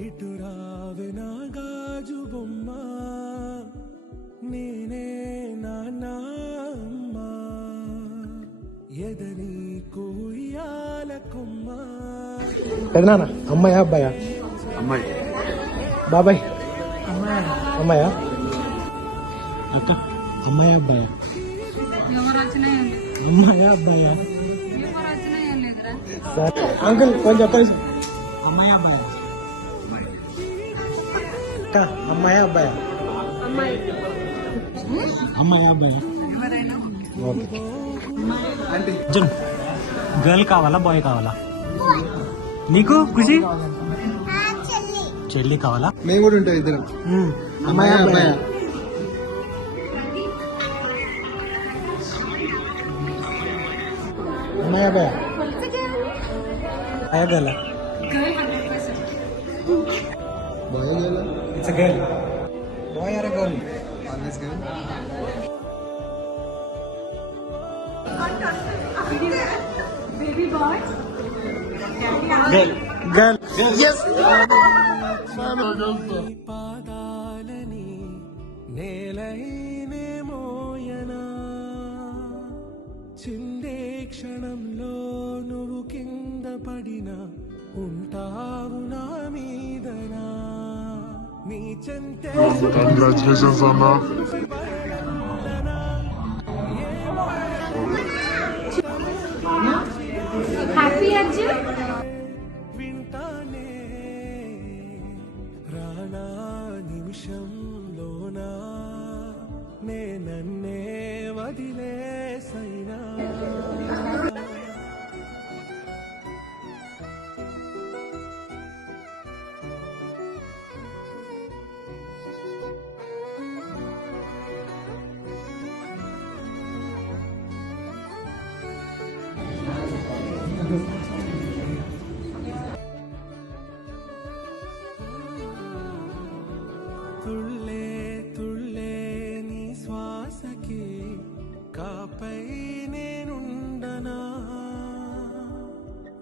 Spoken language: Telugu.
ఇటు రావే నా గాజు బొమ్మ నేనే నాన్న అమ్మా ఎదని కుయ్యాల కొమ్మ. పెదనాన్న అమ్మాయా అబ్బాయా? అమ్మాయి. బాబాయ్ అమ్మాయా? అమ్మాయా అబ్బాయా? అమ్మాయా అబ్బాయా? సార్ అంకుల్ కొంచెం ఒక్క నిమిషం. అమ్మాయా అబ్బాయా? అక్క అమ్మాయా అబ్బాయా? అమ్మాయా అబ్బాయా? ఓకే. గర్ల్ కావాలా బాయ్ కావాలా నీకు? ఖుషి చెల్లి కావాలా? మేము కూడా ఉంటాం ఇద్దరం. అమ్మాయా అబ్బాయా? అమ్మాయా అబ్బాయా? అయ్యా girl? Boy girl? It's girl. Boy or girl? Always girl. Baby boy. Girl. పాదాలని నేలైనే మోయనా చిందే క్షణంలో నువ్వు కింద పడినా ఉంటావు నా మీదనా నీ చెంతే. కంగ్రాచులేషన్స్ అన్నా. Happy Arjun. వింటానే రానా నిమిషంలోనా నే నన్నే వదిలే